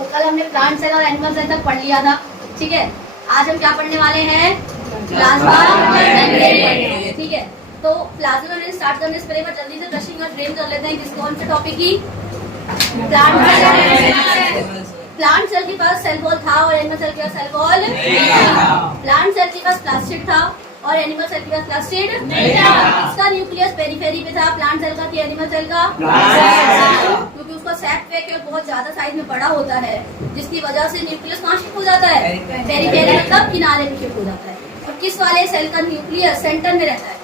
तो कल हमने प्लांट सेल और एनिमल सेल तक पढ़ लिया था, ठीक है। आज हम क्या पढ़ने वाले हैं? प्लाज्मा मेम्ब्रेन, ठीक है। तो प्लाज्मा मेम्ब्रेन स्टार्ट करने से पहले जल्दी से ब्रशिंग और ड्रेन कर लेते हैं किस कौन से टॉपिक की? प्लांट सेल के पास सेल वॉल था और एनिमल सेल के पास सेल वॉल नहीं था। प्लांट सेल के पास प्लास्टिड था और एनिमल सेल के पास प्लास्टिड नहीं था। इसका न्यूक्लियस पेरिफेरी पे था, प्लांट सेल का कि एनिमल सेल का? क्योंकि उसका सैक पैक बहुत ज्यादा साइज में बड़ा होता है, जिसकी वजह से न्यूक्लियस कहाँ शिफ्ट हो जाता है? पेरिफेरी, मतलब किनारे में शिफ्ट हो जाता है। और किस वाले सेल का न्यूक्लियस सेंटर में रहता है?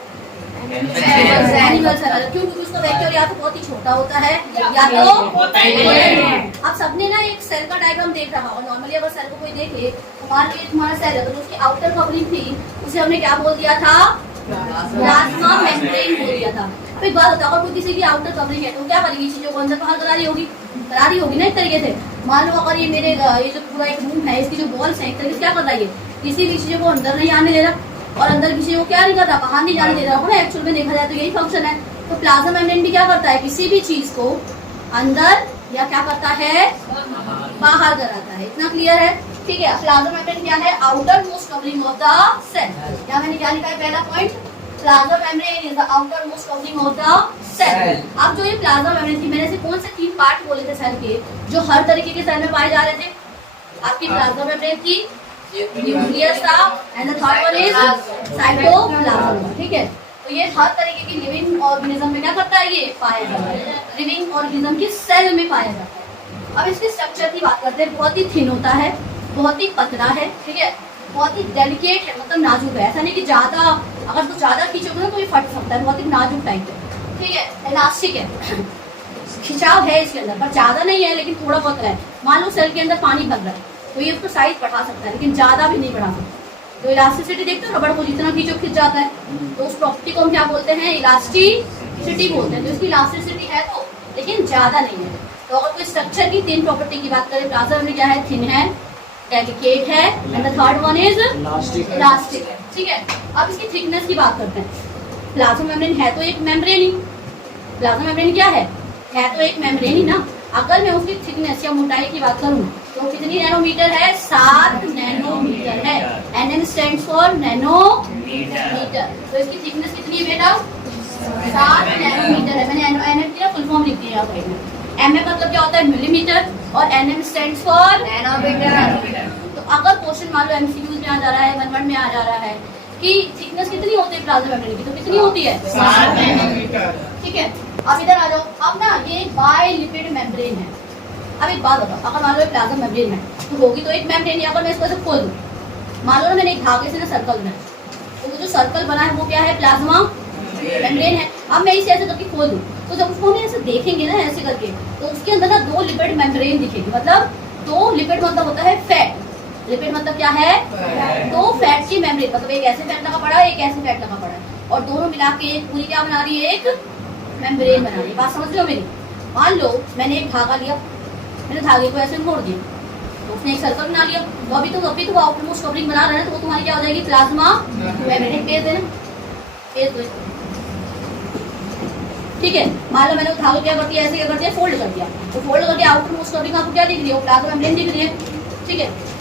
एनिमल सेल, क्योंकि उसका वेक्टर या तो बहुत ही छोटा होता है या तो अब सबने ना एक सेल का डायग्राम देख रहा और नॉर्मली अगर सेल को कोई देख ले तो मान लो ये तुम्हारा सेल है, तो उसकी आउटर कवरिंग थी उसे हमने क्या बोल दिया था? प्लाज्मा मेम्ब्रेन बोल दिया था। तो एक बात बताओ, अगर कोई किसी की आउटर कवरिंग है तो क्या करेगी? चीजों को अंदर बाहर करा रही होगी ना एक तरीके से। मान लो अगर ये मेरे ये जो पूरा एक रूम है, इसकी जो वॉल्स है एक तरीके से क्या कर रही है? किसी भी चीजों को अंदर नहीं आने दे रहा और अंदर किसी को क्या नहीं कर रहा? बाहर नहीं जाने दे रहा होगा ना। एक्चुअल में देखा जाए तो यही फंक्शन है। तो प्लाज्मा मेम्ब्रेन भी क्या करता है? किसी भी चीज को अंदर या क्या करता है? बाहर कराता है। इतना क्लियर है? ठीक है। प्लाज्मा मेम्ब्रेन क्या है? Outermost covering of the cell. या मैंने क्या लिखा है पहला point? Plasma membrane is the outermost covering of the cell. अब जो ये प्लाज्मा मेम्ब्रेन थी, मैंने से कौन से 3 पार्ट बोले थे सेल के जो हर तरीके के सेल में पाए जा रहे थे? आपकी प्लाज्मा मेम्ब्रेन की न्यूक्लियस था and the third one is cytoplasm, ठीक है। तो ये हर तरीके की लिविंग ऑर्गेनिज्म में क्या करता है? ये पाया जाता है, लिविंग ऑर्गेनिज्म की सेल में पाया जाता है। अब इसके स्ट्रक्चर की बात करते हैं। बहुत ही थिन होता है, बहुत ही पतला है, ठीक है, बहुत ही डेलिकेट है, मतलब नाजुक है। ऐसा नहीं कि ज्यादा अगर तो ज्यादा खींचोगे ना तो ये फट सकता है। बहुत ही नाजुक टाइप है, ठीक है, इलास्टिक है, खिंचाव है इसके अंदर पर ज्यादा नहीं है, लेकिन थोड़ा बहुत है। मान लो सेल के अंदर पानी भर रहा है तो ये उसको साइज बढ़ा सकता है, लेकिन ज्यादा भी नहीं बढ़ा सकता। तो इलास्टिसिटी देखते हो, रबड़ को जितना खींचो खिंच जाता है, तो उस प्रॉपर्टी को हम क्या बोलते हैं? इलास्टिसिटी बोलते हैं। तो इसकी इलास्टिसिटी है तो, लेकिन ज्यादा नहीं है। तो अगर कोई स्ट्रक्चर की 3 प्रॉपर्टी की बात करें, प्लाज्मा में क्या है? थिन है, डेलिकेट है and the third one is elastic है, ठीक है। अब इसकी थिकनेस की बात करते हैं। प्लाज्मा मेम्ब्रेन है तो एक मेम्ब्रेन ही। प्लाज्मा मेम्ब्रेन क्या है तो एक मेम्ब्रेन ही ना। अगर मैं उसकी थिकनेस या मोटाई की बात करूं तो कितनी नैनोमीटर है? 7 नैनोमीटर है। NN stands for nanometre. तो इसकी थिकनेस कितनी है बेटा? 7 नैनोमीटर है। मैंने NN की ना फुल फॉर्म लिख दी है यहाँ पे। MM मतलब क्या होता है? मिलीमीटर, और NM स्टैंड्स फॉर नैनोमीटर। तो अगर क्वेश्चन मान लो MCQs में आ जा रहा है, 1 में आ जा रहा है कि थिकनेस कितनी होती है प्लाज्मा मेम्ब्रेन की, तो कितनी होती है? 7 नैनोमीटर, ठीक है। अब इधर आ जाओ। अब ना ये बायलिपिड मेम्ब्रेन है। अब एक बात बताओ, अगर मान लो प्लाज्मा मेम्ब्रेन है तो होगी तो एक मेम्ब्रेन। अगर मैं इसको ऐसे खोल दूं, मान लो ना मैंने एक धागे से ना सर्कल बनाया, तो वो जो सर्कल बना है वो क्या है? प्लाज्मा मेम्ब्रेन है। अब मैं इसे ऐसे करके खोल दूं तो जब उसको हम ऐसे देखेंगे ना ऐसे करके, तो उसके अंदर ना 2 लिपिड मेम्ब्रेन दिखेगी। मतलब 2 लिपिड मतलब होता है फैट। लिपिड मतलब क्या है? 2 फैट की मेम्ब्रेन, मतलब एक ऐसे फैट लगा पड़ा है, एक ऐसे फैट लगा पड़ा है, और दोनों मिला के एक पूरी क्या बना रही है? एक मेम्ब्रेन बना रही है। बात समझ रहे हो मेरी? मान लो मैंने एक धागा लिया, मैंने धागे को ऐसे मोड़ दिया तो उसने एक सर्कल बना लिया। तो अभी तो आउटर मोस्ट कवरिंग बना रहा है, तो वो तुम्हारी क्या हो जाएगी? Plasma membrane. पेज देना, पेज दो, ठीक है। मान लो मैंने वो धागा क्या कर दिया? ऐसे क्या कर दिया? फोल्ड कर दिया। तो फोल्ड करके आउटर मोस्ट कवरिंग आपको क्या दिख रही है? प्लाज्मा मेम्ब्रेन दिख रही है, ठीक है।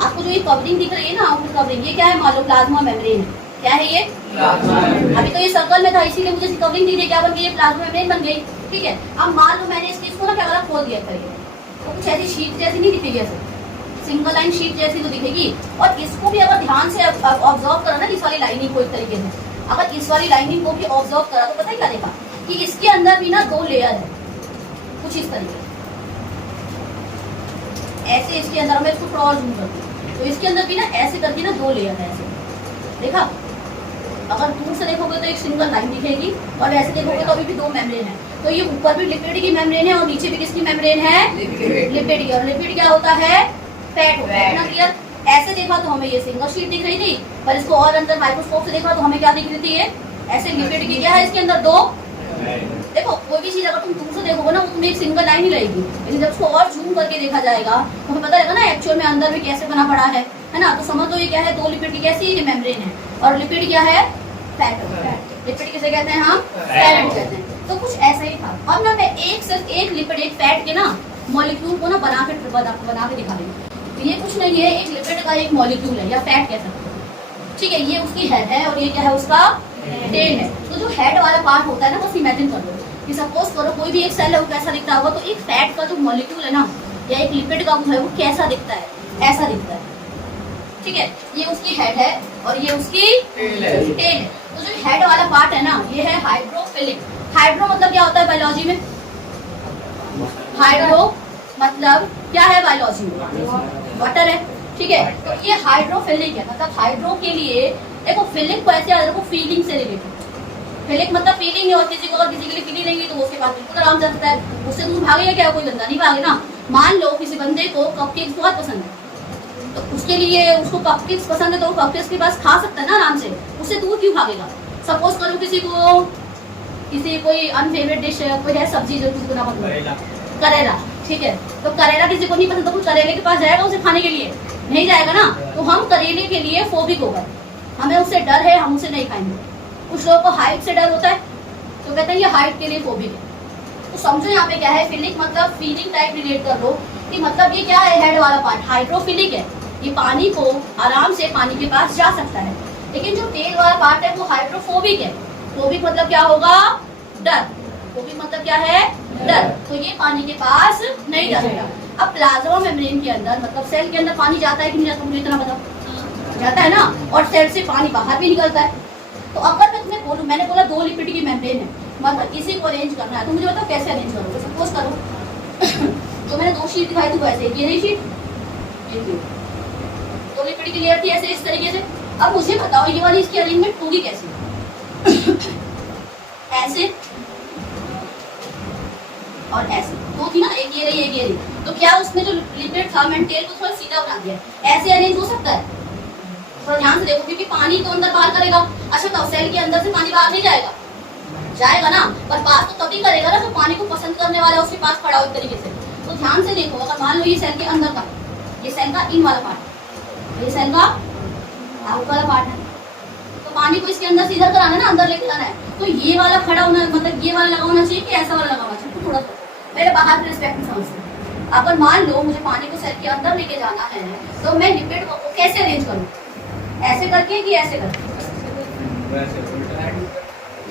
आपको जो ये कवरिंग दिख रही है ना, आउटर कवरिंग, ये क्या है? मान लो प्लाज्मा मेम्ब्रेन है। क्या है ये? अभी तो ये सर्कल में था इसीलिए मुझे कवरिंग दिख रही है। क्या बन गई? ये प्लाज्मा मेम्ब्रेन बन गई, ठीक है। अब मान लो मैंने इस चीज को ना क्या करा? खोल दिया करेंगे तो कुछ ऐसी शीट जैसी नहीं दिखेगी, ऐसे सिंगल लाइन शीट जैसी तो दिखेगी। और इसको भी अगर ध्यान से ऑब्जर्व करा ना, इस वाली लाइनिंग को, इस तरीके से अगर इस वाली लाइनिंग को भी ऑब्जर्व करा तो पता है क्या देखा? कि इसके अंदर भी ना 2 लेयर है, कुछ इस तरीके ऐसे। इसके अंदर मैं इसको थोड़ा जूम करती हूँ तो इसके अंदर भी ना ऐसे करके ना 2 लेयर है, ऐसे देखा। अगर दूर से देखोगे तो एक सिंगल लाइन दिखेगी, और ऐसे देखोगे तो अभी भी 2 मेम्ब्रेन है। तो ये ऊपर भी लिपिड की मेम्ब्रेन है और नीचे भी किसकी मेम्ब्रेन है? लिपिड की। और लिपिड क्या होता है? फैट होता है ना। क्लियर? ऐसे देखा तो हमें ये सिंगल शीट दिख रही थी, पर इसको और अंदर माइक्रोस्कोप से देखा तो हमें क्या दिख रही थी? ये ऐसे लिपिड की क्या है? इसके अंदर 2 देखो कोई भी चीज अगर तुम दूर से देखोगे ना, उसमें एक सिंगल लाइन ही रहेगी, लेकिन जब उसको और जूम करके देखा जाएगा तो हमें पता लगेगा ना एक्चुअल में अंदर में कैसे बना पड़ा है ना। तो समझ लो ये क्या है, दो लिपिड की कैसी ये मेम्ब्रेन है, और लिपिड क्या है, फैट। लिपिड किसे कहते हैं हम, फैट कहते हैं। तो कुछ ऐसा ही था। अब ना मैं सिर्फ एक लिपिड एक फैट के ना मॉलिक्यूल को ना बना के दिखा रही हूँ। तो ये कुछ नहीं है, एक लिपिड का एक मॉलिक्यूल है या फैट कह सकते हो, ठीक है। ये उसकी हेड है और ये क्या है, उसका टेल है। तो जो हेड वाला पार्ट होता है ना, बस इमेजिन कर लो कि सपोज करो कोई भी एक सेल है, वो कैसा दिखता होगा। तो एक फैट का जो मॉलिक्यूल है ना, या एक लिपिड का वो है, वो कैसा दिखता है, ऐसा दिखता है, ठीक है। ये उसकी हेड है और ये उसकी टेल है। तो जो हेड वाला पार्ट है ना, ये है हाइड्रोफिलिक। हाइड्रो मतलब क्या होता है बायोलॉजी में, हाइड्रो मतलब क्या है बायोलॉजी में, वाटर है, ठीक है। तो ये हाइड्रोफिलिक है, मतलब हाइड्रो के लिए देखो, फिलिक को ऐसे याद रखो, फीलिंग से रिलेटेड। फिलिक मतलब फीलिंग नहीं, और किसी को अगर किसी के लिए फीलिंग नहीं है तो उसके पास बिल्कुल आराम से सकता है, उससे दूर भागेगा क्या, कोई बंदा नहीं भागे ना। मान लो किसी बंदे को कपकेक्स बहुत पसंद है, तो उसके लिए उसको कपकेक्स पसंद है, तो वो कपकेक्स के पास खा सकता है ना आराम से, उससे दूर क्यों भागेगा। सपोज करो किसी कोई अनफेवरेट डिश कोई है, सब्जी जो किसी को ना पसंद, करेला, ठीक है। तो करेला किसी को नहीं पसंद, तो कोई करेले के पास जाएगा उसे खाने के लिए, नहीं जाएगा ना। तो हम करेले के लिए फोबिक हो गए, हमें उससे डर है, हम उसे नहीं खाएंगे। कुछ लोगों को हाइट से डर होता है, तो कहते हैं ये हाइट के लिए फोबिक है। तो समझो यहाँ पे क्या है, फिलिक मतलब फीलिंग टाइप रिलेट कर लो कि मतलब ये क्या है, हेड वाला पार्ट हाइड्रोफिलिक है, ये पानी को आराम से पानी के पास जा सकता है। लेकिन जो टेल वाला पार्ट है वो हाइड्रोफोबिक है। फोबिक मतलब क्या होगा, डर। फोबिक मतलब क्या है, डर। तो ये पानी के पास नहीं जा सकता। अब प्लाज्मा मेम्ब्रेन के अंदर मतलब सेल के अंदर पानी जाता है कि नहीं जाता, मुझे इतना बताओ, जाता है ना, और सेल से पानी बाहर भी निकलता है। तो अगर मैं तुम्हें बोलूं, मैंने बोला दो लिपिड की मेम्ब्रेन है, मतलब इसी को अरेंज करना है, तो मुझे बताओ कैसे अरेंज करोगे। सपोज करो तो मैंने दो शीट दिखाई थी वैसे, ये नहीं शीट, दो लिपिड की लेयर थी ऐसे इस तरीके से। अब मुझे बताओ ये वाली इसकी अरेंजमेंट होगी कैसे ऐसे और ऐसे, दो थी ना, एक ये रही एक ये रही। तो क्या उसमें जो लिपिड था मैंने टेल को थोड़ा सीधा बना दिया, ऐसे अरेंज हो सकता है। थोड़ा ध्यान से देखो, क्योंकि पानी तो अंदर बाहर करेगा। अच्छा तो सेल के अंदर से पानी बाहर नहीं जाएगा, जाएगा ना, पर पास तो तभी करेगा ना तो पानी को पसंद करने वाला उसके पास खड़ा हो एक तरीके से। तो ध्यान से देखो, अगर मान लो ये सेल के अंदर का, ये सेल का इन वाला पार्ट, ये सेल का आउट वाला पार्ट है, तो पानी को इसके अंदर से इधर कराना है ना, अंदर लेके जाना है। तो ये वाला खड़ा होना, मतलब ये वाला लगा होना चाहिए कि ऐसा वाला लगा होना चाहिए। तो थोड़ा मेरे बाहर के रिस्पेक्ट में समझते हैं। अगर मान लो मुझे पानी को सेल के अंदर लेके जाना है, तो मैं लिपिड को कैसे अरेंज करूँ, ऐसे करके कि ऐसे करके,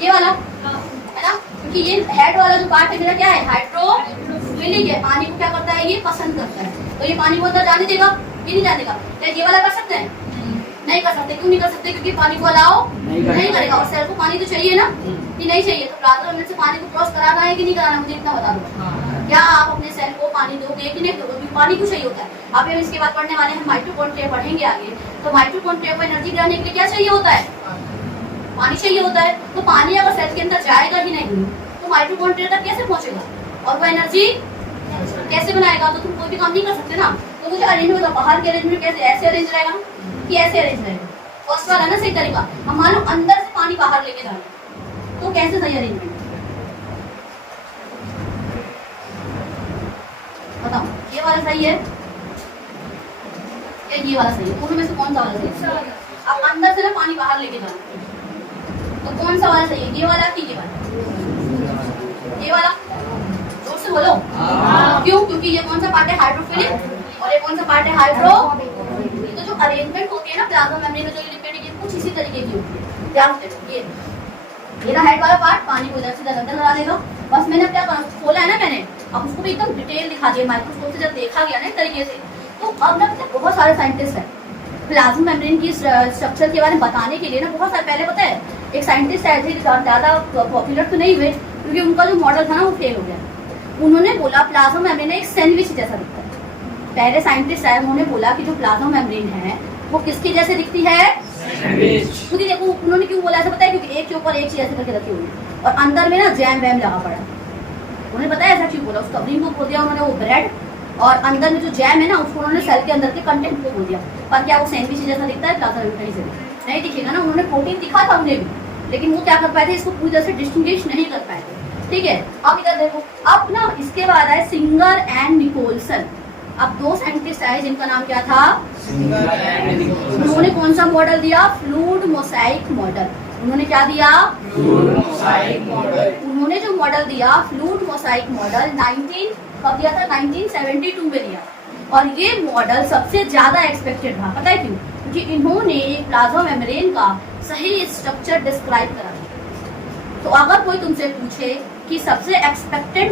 ये वाला है ना, क्योंकि ये हेड वाला जो पार्ट है मेरा क्या है, हाइड्रोफिलिक है, पानी को क्या करता है, ये पसंद करता है। तो ये पानी को अंदर जाने देगा कि नहीं जाने देगा। क्या ये वाला कर सकते हैं, नहीं कर सकते। क्यों नहीं कर सकते, क्योंकि पानी को अलाउ नहीं करेगा, और सेल को पानी तो चाहिए ना, कि नहीं चाहिए। तो प्लाज्मा मेम्ब्रेन से पानी को क्रॉस कराना है कि नहीं कराना, मुझे इतना बता दो। क्या आप अपने सेल को पानी दोगे कि नहीं दोगे, क्योंकि पानी क्यों चाहिए होता है। अब हम इसके बाद पढ़ने वाले हैं माइटोकॉन्ड्रिया, पढ़ेंगे आगे। तो माइटोकॉन्ड्रिया को एनर्जी गिराने के लिए क्या चाहिए होता है, पानी चाहिए होता है। तो पानी अगर सेल के अंदर जाएगा ही नहीं तो माइटोकॉन्ड्रिया तक कैसे पहुंचेगा, और वो एनर्जी कैसे बनाएगा। तो तुम कोई भी काम नहीं कर सकते ना। तो मुझे अरेंज होगा, बाहर के अरेंजमेंट कैसे, ऐसे अरेंज रहेगा कि ऐसे अरेंज रहेगा। फर्स्ट वाला ना सही तरीका। हम मान लो अंदर से पानी बाहर लेके जाना, तो कैसे सही अरेंजमेंट बताओ, ये वाला सही है या ये वाला सही है, दोनों में से कौन सा वाला सही है। अब अंदर से ना पानी बाहर लेके जाना, तो कौन सा वाला सही है, ये वाला कि ये वाला, ये वाला, जोर से बोलो। क्यों, क्योंकि ये कौन सा पार्ट है, हाइड्रोफिलिक, और ये कौन सा पार्ट है, हाइड्रो। तो जो अरेंजमेंट होती है ना प्लाज्मा मेम्ब्रेन में, जो लिपिड की कुछ इसी तरीके की होती है। ध्यान से ये ना हेड वाला पार्ट पानी को इधर से अंदर लगा देगा। बस मैंने क्या खोला है ना मैंने, अब उसको भी एकदम डिटेल दिखा दिया, माइक्रोस्कोप से जब देखा गया ना एक तरीके से। तो अब ना बहुत सारे साइंटिस्ट हैं प्लाज्मा मेम्ब्रेन की स्ट्रक्चर के बारे में बताने के लिए ना, बहुत सारे। पहले पता है एक साइंटिस्ट आए थे, ज्यादा पॉपुलर तो नहीं हुए क्योंकि उनका जो मॉडल था ना वो फेल हो गया। उन्होंने बोला प्लाज्मा मेम्ब्रेन एक सैंडविच जैसा दिखता है। पहले साइंटिस्ट आए, उन्होंने बोला कि जो प्लाज्मा मेम्ब्रेन है वो किसकी जैसे दिखती है, खुद ही देखो उन्होंने क्यों बोला ऐसा पता है, क्योंकि एक के ऊपर एक चीज ऐसे करके रखी हुई और अंदर में ना जैम वैम लगा पड़ा। उन्होंने बताया ऐसा क्यों बोला, उस कवरिंग को खोल दिया उन्होंने, वो ब्रेड और अंदर में जो जैम है ना उसको उन्होंने सेल के अंदर के कंटेंट को खोल दिया। पर क्या वो सैंडविच जैसा दिखता है, प्लाज्मा मेम्ब्रेन से नहीं दिखेगा ना। उन्होंने प्रोटीन दिखा था उन्हें भी, लेकिन वो क्या कर पाए थे, इसको पूरी तरह से डिस्टिंग्विश नहीं कर पाए थे। ठीक है। अब इधर देखो, अब ना इसके बाद है सिंगर एंड निकोलसन। अब दो साइंटिस्ट आए जिनका नाम क्या था, उन्होंने कौन सा मॉडल दिया, फ्लूइड मोसाइक मॉडल। उन्होंने क्या दिया, उन्होंने जो मॉडल दिया फ्लूइड मोसाइक मॉडल 1972 में दिया। और ये मॉडल सबसे ज्यादा एक्सपेक्टेड था, पता है क्यों? क्योंकि इन्होंने एक प्लाज्मा मेम्ब्रेन का सही स्ट्रक्चर डिस्क्राइब करा। तो अगर कोई तुमसे पूछे कि सबसे एक्सेप्टेड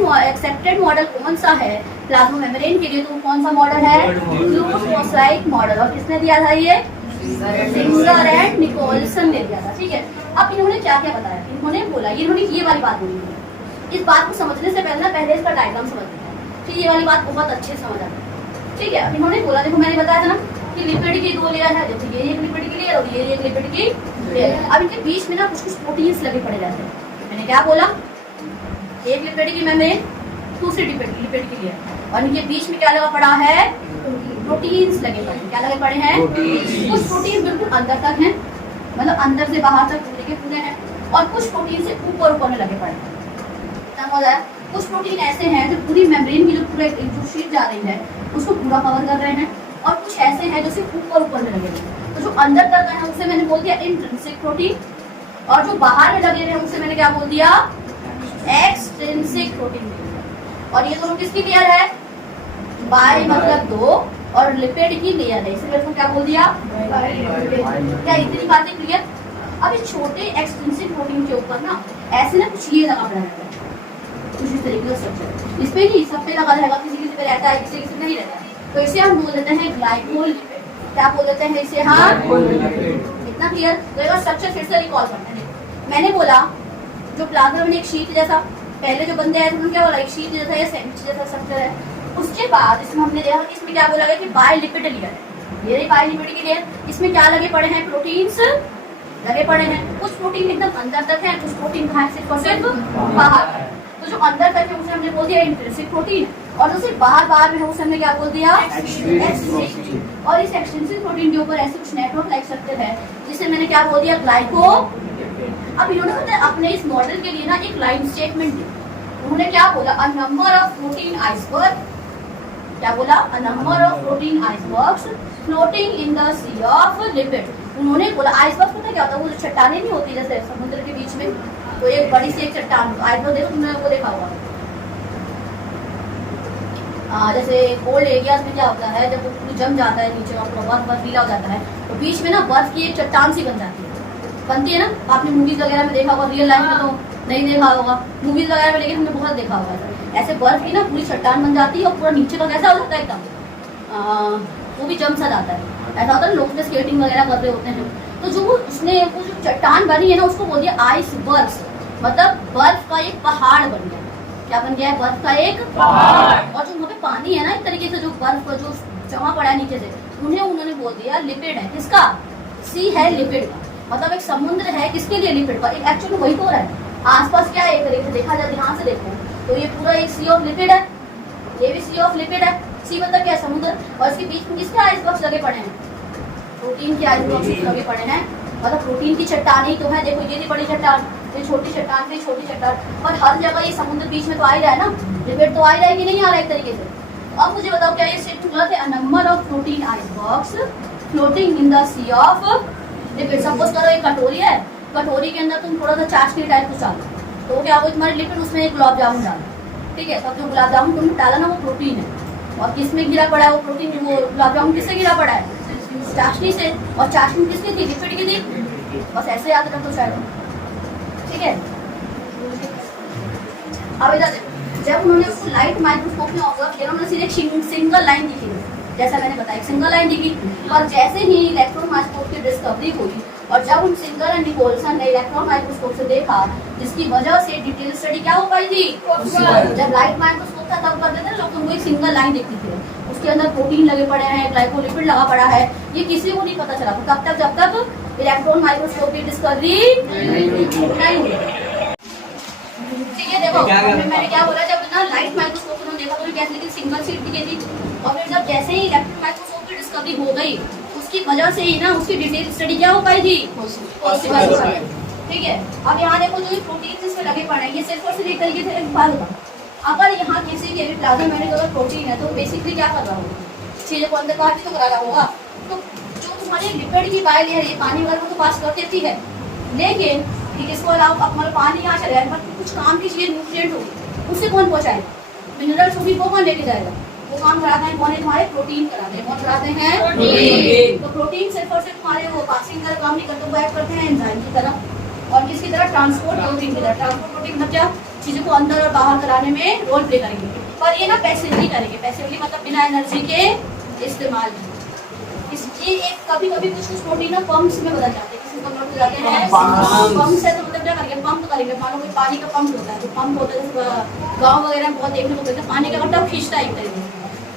मॉडल कौन सा है प्लाज्मा मेम्ब्रेन के लिए, तो कौन सा मॉडल है, फ्लूइड मोसाइक मॉडल। और किसने दिया था, ये सिंगर एंड निकोलसन ने दिया था। ठीक है। अब इन्होंने क्या क्या बताया, इन्होंने बोला, इन्होंने ये वाली बात बोली। इस बात को समझने से पहले ना पहले इसका डायग्राम समझते हैं, ठीक? ये वाली बात बहुत अच्छे से समझ आती है। ठीक है। इन्होंने बोला, देखो मैंने बताया था ना कि लिपिड की दो लेयर है, जैसे ये एक लिपिड की लेयर और ये एक लिपिड की लेयर है। अब इनके बीच में ना कुछ कुछ प्रोटीन्स लगे पड़े रहते हैं। मैंने क्या बोला, एक लिपिड की मेम्ब्रेन, दूसरी लिपिड की लेयर, और इनके बीच में क्या लगा पड़ा है, प्रोटीन्स लगे पड़े हैं। क्या लगे पड़े हैं, कुछ प्रोटीन बिल्कुल अंदर तक हैं, मतलब अंदर से बाहर तक पूरे के पूरे हैं, और कुछ प्रोटीन से ऊपर में लगे पड़े हैं। समझ आया? कुछ प्रोटीन ऐसे हैं जो पूरी मेम्ब्रेन की जो पूरे जो शीट जा रही है उसको पूरा कवर कर रहे हैं, और कुछ ऐसे हैं जो सिर्फ ऊपर में लगे हैं। तो जो अंदर तक है उसे मैंने बोल दिया इंट्रिंसिक प्रोटीन, और जो बाहर में लगे हैं उसे मैंने क्या बोल दिया, एक्सट्रिंसिक प्रोटीन। और ये दोनों किसकी लेयर है, बाय मतलब दो, और लिपिड की लेयर है, इसलिए इसको क्या बोल दिया, क्या इतनी बातें क्लियर? अब इस छोटे एक्सट्रिंसिक प्रोटीन के ऊपर ना ऐसे ना कुछ ये लगा पड़ा है, कुछ इस तरीके का स्ट्रक्चर। इस पे नहीं, सब पे लगा रहेगा, किसी किसी पे रहता है, किसी किसी पे नहीं रहता है। तो इसे हम बोल देते हैं ग्लाइकोलिपिड। क्या बोल देते हैं इसे, हाँ, इतना क्लियर? तो एक बार स्ट्रक्चर फिर से रिकॉल करते हैं। मैंने बोला जो प्लाज्मा में एक शीट जैसा, पहले जो बंदे आए थे उन्होंने क्या बोला, एक शीट जैसा या सैंडविच जैसा स्ट्रक्चर है। उसके बाद इसमें हमने देखा कि इसमें क्या बोला गया कि बायलिपिड लेयर है, ये बायलिपिड की लेयर। इसमें क्या लगे पड़े हैं, प्रोटीन्स लगे पड़े हैं। कुछ प्रोटीन एकदम अंदर तक है, कुछ प्रोटीन कहाँ सिर्फ और सिर्फ बाहर। तो जो अंदर तक है उसे हमने बोल दिया इंट्रिंसिक प्रोटीन, और जो सिर्फ बाहर में है उसे हमने क्या बोल दिया, एक्सट्रिंसिक। और इस एक्सट्रिंसिक प्रोटीन के ऊपर ऐसे कुछ नेटवर्क लाइक स्ट्रक्चर है जिसे मैंने क्या बोल दिया, ग्लाइको। अब इन्होंने अपने इस मॉडल के लिए ना एक लाइन स्टेटमेंट दी। उन्होंने क्या बोला, a number of protein iceberg, क्या बोला, a number of protein icebergs floating in the sea of lipid. उन्होंने बोला आइसबर्ग पता क्या होता है, वो जो चट्टानें नहीं होती जैसे समुद्र के बीच में, तो एक बड़ी सी एक चट्टान आइसबर्ग, देखो तुमने वो देखा होगा। जैसे कोल्ड एरियाज में क्या होता है, जब वो पूरी जम जाता है नीचे और बर्फ गीला हो जाता है, तो बीच में ना बर्फ की एक चट्टान सी बन जाती है, बनती है ना। आपने मूवीज वगैरह में देखा होगा, रियल लाइफ में तो नहीं देखा होगा, मूवीज वगैरह में, लेकिन हमने बहुत देखा होगा। ऐसे बर्फ की ना पूरी चट्टान बन जाती है और पूरा नीचे का कैसा हो जाता है एकदम, वो भी जम सा जाता है। ऐसा होता है लोग में स्केटिंग वगैरह कर रहे होते हैं। तो जो उसने वो जो चट्टान बनी है ना उसको बोल दिया आइसबर्ग्स, मतलब बर्फ का एक पहाड़ बन गया। क्या बन गया है, बर्फ का एक पहाड़। और जो वहाँ पे पानी है ना एक तरीके से, जो बर्फ जो जमा पड़ा है नीचे से, उन्होंने बोल दिया लिपिड है। किसका, सी है लिपिड का, मतलब एक समुद्र है किसके लिए, लिपिड का। एक्चुअली वही तो हो रहा है। आसपास क्या है, एक तरीके से देखा जाए, ध्यान से देखो तो ये पूरा एक सी ऑफ लिपिड है, ये भी सी ऑफ लिपिड है। सी मतलब क्या है, समुद्र, और इसके बीच में किसके आइसबर्ग्स लगे पड़े हैं, प्रोटीन के आइसबर्ग्स लगे पड़े हैं। मतलब प्रोटीन की चट्टान ही तो है। देखो ये भी बड़ी चट्टान, ये छोटी चट्टान, ये छोटी चट्टान, और हर जगह ये समुद्र बीच में तो आ ही रहा है ना, लिपिड तो आ ही रहा है कि नहीं आ रहा है एक तरीके से। अब मुझे बताओ क्या ये स्टेटमेंट गलत है, a number of protein icebergs floating in the sea of lipid. Suppose करो एक कटोरी है, कटोरी के अंदर तुम थोड़ा सा चाश के टाइप कुछ डालो, तो क्या वो तुम्हारे लिपिड, उसमें एक गुलाब जामुन डालो, ठीक है। तब जो गुलाब जामुन तुमने डाला ना वो प्रोटीन है, और किसमें गिरा पड़ा है वो प्रोटीन, वो गुलाब जामुन किससे गिरा पड़ा है, चाशनी से। और चाशनी किसकी थी, लिपिड की थी। बस ऐसे याद रखो शायद, ठीक है। अब इधर जब उन्होंने उसको लाइट माइक्रोस्कोप में ऑब्जर्व किया, उन्होंने सीधे सिंगल लाइन दिखी, जैसा मैंने बताया सिंगल लाइन दिखी। पर जैसे ही इलेक्ट्रॉन माइक्रोस्कोप की डिस्कवरी हुई, और जब उन सिंगर एंड निकोलसन ने इलेक्ट्रॉन माइक्रोस्कोप से देखा, जिसकी वजह से डिटेल स्टडी क्या हो पाई थी, जब लाइट माइक्रोस्कोप था तब करते थे लोग, तुमको एक सिंगल लाइन दिखती थी, उसके अंदर प्रोटीन लगे पड़े हैं, ग्लाइकोलिपिड लगा पड़ा है, ये किसी को नहीं पता चला तब तक, जब तक इलेक्ट्रॉन माइक्रोस्कोप की डिस्कवरी नहीं हुई। ठीक है, देखो मैंने क्या बोला, जब ना लाइट माइक्रोस्कोप उन्होंने देखा तो कैसे लेकिन सिंगल शीट दिखी थी, और फिर जब जैसे ही इलेक्ट्रॉन माइक्रोस्कोप की डिस्कवरी हो गई, उसकी वजह से ही ना उसकी डिटेल स्टडी क्या हो पाई थी, पॉसिबल हो पाई। ठीक है। अब यहाँ देखो जो प्रोटीन इसमें लगे पड़े हैं, ये सिर्फ और सिर्फ एक तरीके से एक बात होगा, अगर यहाँ किसी के भी प्लाज्मा मेम्ब्रेन अगर प्रोटीन है तो बेसिकली क्या कर रहा होगा, चीज़ों को अंदर बाहर तो करा रहा होगा। तो जो तुम्हारी लिपिड की बाइल है, ये पानी वगैरह को तो पास कर देती है, लेकिन ठीक इसको अलावा अब पानी यहाँ चले जाए, कुछ काम की चीज़ें न्यूट्रिएंट होगी, उससे कौन पहुँचाएगा, मिनरल्स होगी, वो कौन लेके जाएगा, वो काम कराते हैं कौन है, तुम्हारे प्रोटीन कराते हैं, कौन कराते हैं, तो प्रोटीन सिर्फ और सिर्फ तुम्हारे वो पासिंग का काम नहीं करते, वो ऐड करते हैं एंजाइम की तरह और किसकी तरह, ट्रांसपोर्ट प्रोटीन की तरह। ट्रांसपोर्ट प्रोटीन मतलब क्या, चीज़ों को अंदर और बाहर कराने में रोल प्ले करेंगे, पर ये ना पैसिवली करेंगे, पैसिवली मतलब बिना एनर्जी के इस्तेमाल। इसलिए एक कभी कभी कुछ कुछ प्रोटीन ना पंप्स में बदल जाते हैं, किसी को बदल जाते हैं पंप से, तो मतलब क्या करेंगे, पंप करेंगे, मानो कोई पानी का पंप होता है, तो पंप होता है गाँव वगैरह में बहुत देखने को मिलता है, पानी का घंटा खींचता है एक तरीके से,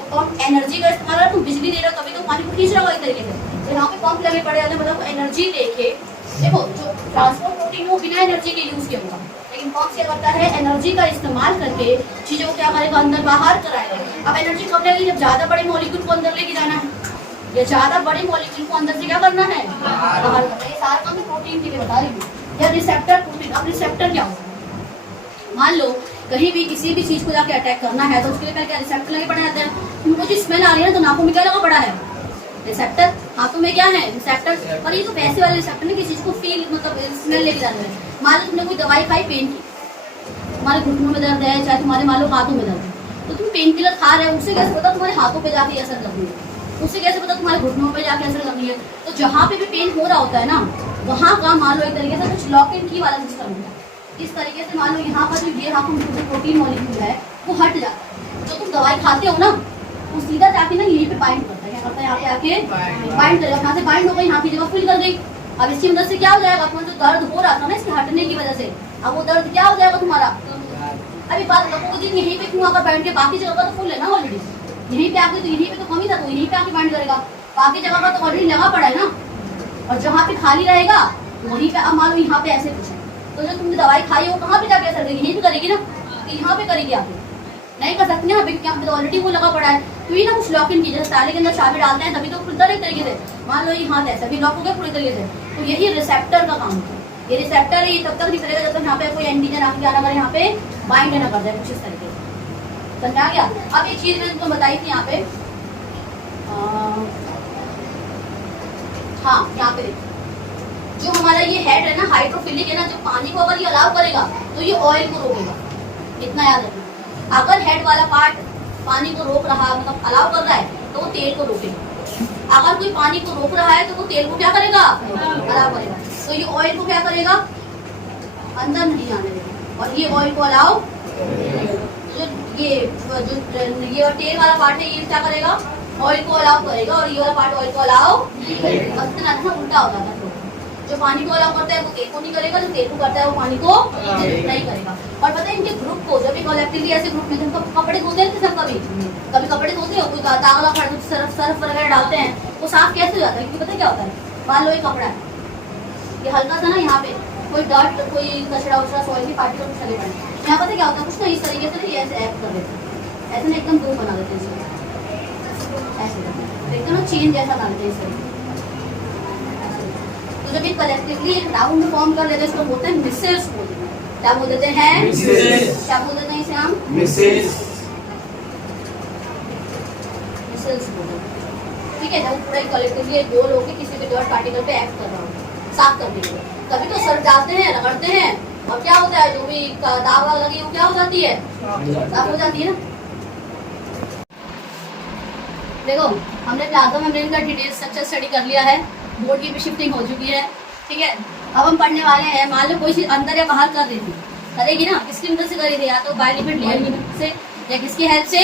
तो पंप एनर्जी का इस्तेमाल है, तुम बिजली दे रहे हो तभी तो पानी को खींच रहा होगा एक तरीके से, तो यहाँ पे पंप लगे पड़े जाते हैं, मतलब एनर्जी लेके। देखो जो ट्रांसपोर्ट प्रोटीन वो बिना एनर्जी के यूज किया होगा, लेकिन पंप क्या करता है, एनर्जी का इस्तेमाल करके चीज़ों को क्या करेगा, अंदर बाहर कराएगा। अब एनर्जी कब लगेगी, जब ज़्यादा बड़े मॉलिक्यूल को अंदर लेके जाना है, या ज़्यादा बड़े मॉलिक्यूल को अंदर से क्या करना है, बाहर करना है। ये सारा काम प्रोटीन के लिए बता रही हूँ। या रिसेप्टर प्रोटीन, अब रिसेप्टर क्या होता है, मान लो कहीं भी किसी भी चीज़ को जाके अटैक करना है तो उसके लिए क्या रिसेप्टर लगे पड़े जाते हैं। तुमको जो स्मेल आ रही है ना, तो नाकों में क्या लगा पड़ा है, रिसेप्टर, हाथों में क्या है, रिसेप्टर। और ये तो पैसे वाले रिसेप्टर नहीं, किसी चीज़ को फील मतलब स्मेल लेके जाने में। मान लो तुमने कोई दवाई खाई पेन की, तुम्हारे घुटनों में दर्द है, चाहे तुम्हारे मान लो हाथों में दर्द है, तो तुम पेन किलर खा रहे हो, उससे कैसे पता तुम्हारे हाथों पे जाके असर कर रही है, उससे कैसे पता तुम्हारे घुटनों पे जाके असर कर रही है। तो जहाँ पे भी पेन हो रहा होता है ना, वहाँ का मान लो एक तरीके से कुछ लॉक एंड की वाला सिस्टम होता है। इस तरीके से मान लो यहाँ पर जो ये प्रोटीन मॉलिक्यूल है वो हट जाता है, जो तुम दवाई खाते हो ना वो सीधा जाके ना यहीं पे बाइंड करता है, क्या करता है, यहाँ पे आके बाइंड करेगा, यहाँ से बाइंड हो गई, यहाँ की जगह फिल कर गई। अब इसकी मदद से क्या हो जाएगा, तुम्हारा जो दर्द हो रहा था ना इसके हटने की वजह से, अब वो दर्द क्या हो जाएगा तुम्हारा। अभी बात रखोगे दिन यहीं पे क्यों आकर बाइंड के, बाकी जगह का तो फुल है ना ऑलरेडी, यहीं पे आके तो यहीं पे तो कमी था, तो यहीं पे आके बाइंड करेगा, बाकी जगह का तो ऑलरेडी लगा पड़ा है ना। और जहाँ पे खाली रहेगा वहीं पे, अब मान लो यहाँ पे ऐसे कुछ है, तो जो तुमने दवाई खाई है वो कहाँ पे जाके असर करेगी, यहीं पे करेगी ना, तो यहाँ पे करेगी, आगे नहीं कर सकते ना, यहाँ पे तो ऑलरेडी वो लगा पड़ा है। तो ये ना कुछ लॉक इन की, जैसे ताले के अंदर चाबी डालते हैं तभी तो खुलता है एक तरीके से, मान लो ये हाथ ऐसा भी लॉक हो गया पूरी तरीके से, तो यही रिसेप्टर का काम है। ये रिसेप्टर है, ये तब तक नहीं करेगा जब तक यहाँ पे कोई एंटीजन आके क्या ना करे, यहाँ पे बाइंड ना कर जाए कुछ इस तरीके से, समझा गया। अब एक चीज मैंने तुमको बताई थी यहाँ पे, हाँ यहाँ पे जो हमारा ये हेड है ना, हाइड्रोफिलिक है ना, जो पानी को अगर ये अलाउ करेगा तो ये ऑयल को रोकेगा, इतना याद रखना। अगर हेड वाला पार्ट पानी को रोक रहा मतलब अलाउ कर रहा है तो वो तेल को रोकेगा, अगर कोई पानी को रोक रहा है तो वो तेल को क्या करेगा, अलाउ करेगा। तो ये ऑयल को क्या करेगा, अंदर नहीं आने देगा, और ये ऑयल को अलाउ, जो ये तेल वाला पार्ट है ये क्या करेगा, ऑयल को अलाउ करेगा, और ये वाला पार्ट ऑयल को अलाउ, उल्टा होता है। जो पानी को अलाउ करता है वो तेल को नहीं करेगा, जो तेल को करता है वो पानी को नहीं करेगा। और पता है इनके ग्रुप को, जब भी कलेक्टिवली ऐसे ग्रुप में जिनको कपड़े धोते हैं सब, कभी कपड़े धोते हो, कोई दागला पड़ सर्फ वगैरह डालते हैं, वो साफ कैसे हो जाता है, क्योंकि पता क्या होता है, मान लो ये कपड़ा है, ये हल्का सा ना यहाँ पे कोई डर्ट, कोई कचरा उचरा, सॉइल की पार्टिकल चले पड़े, यहाँ पता क्या होता है, कुछ ना इस तरीके से ऐसे ऐप कर देते हैं, ऐसे ना एकदम ग्रुप बना देते हैं, ऐसे एकदम ना चेन जैसा बना देते हैं इस तरीके। तो जब ये कलेक्टिवली एक राउंड फॉर्म कर लेते हैं इसको बोलते हैं मिसेल्स बोलते हैं, क्या बोल देते हैं, क्या बोल देते हैं इसे हम, मिसेल्स बोलते हैं। ठीक है, जब पूरा कलेक्टिवली एक गोल होकर किसी भी डर्ट पार्टिकल पे एक्ट कर रहा हो, साफ करने के लिए, तभी तो सर डालते हैं, रगड़ते हैं, और क्या होता है, जो भी दाग वाग लगी वो क्या हो जाती है, साफ हो जाती है ना। देखो हमने प्लाज्मा मेम्ब्रेन का डिटेल स्ट्रक्चर स्टडी कर लिया है, बोर्ड की भी शिफ्टिंग हो चुकी है, ठीक है। अब हम पढ़ने वाले हैं, मान लो कोई चीज अंदर या बाहर कर रही थी, करेगी ना, किसकी मदद से करेगी, या तो बायोलिपिड लेयर की मदद से, या किसकी हेल्प से,